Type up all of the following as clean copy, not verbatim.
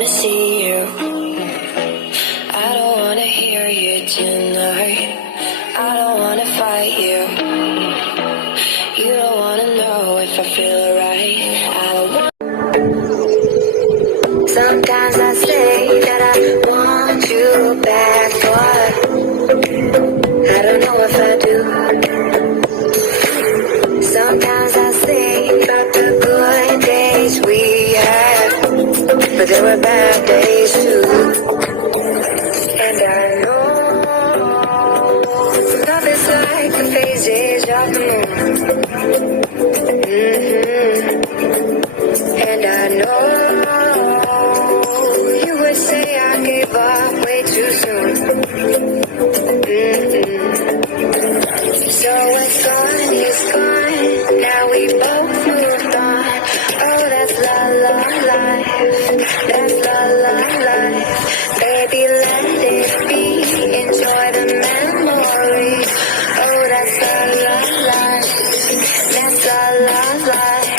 wanna see you. I don't wanna hear you tonight. I don't wanna fight you. You don't wanna know if I feel right. I don't want. Sometimes I say that I want you back, but I don't know if I do. Sometimes I think about the good days we had, but there were bad days too. And I know love is like the phases of the moon. And I know you would say I gave up way too soon. So what's gone is gone. Now we both moved on. Oh, that's la la life. That's la la life. Baby, let it be. Enjoy the memories. Oh, that's la la life. That's la la life.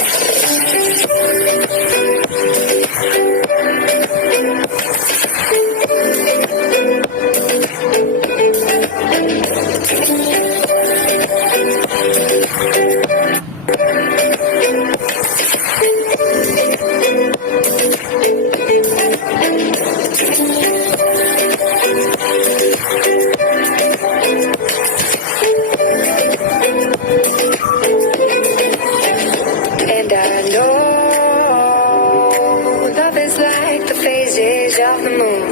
And I know love is like the phases of the moon.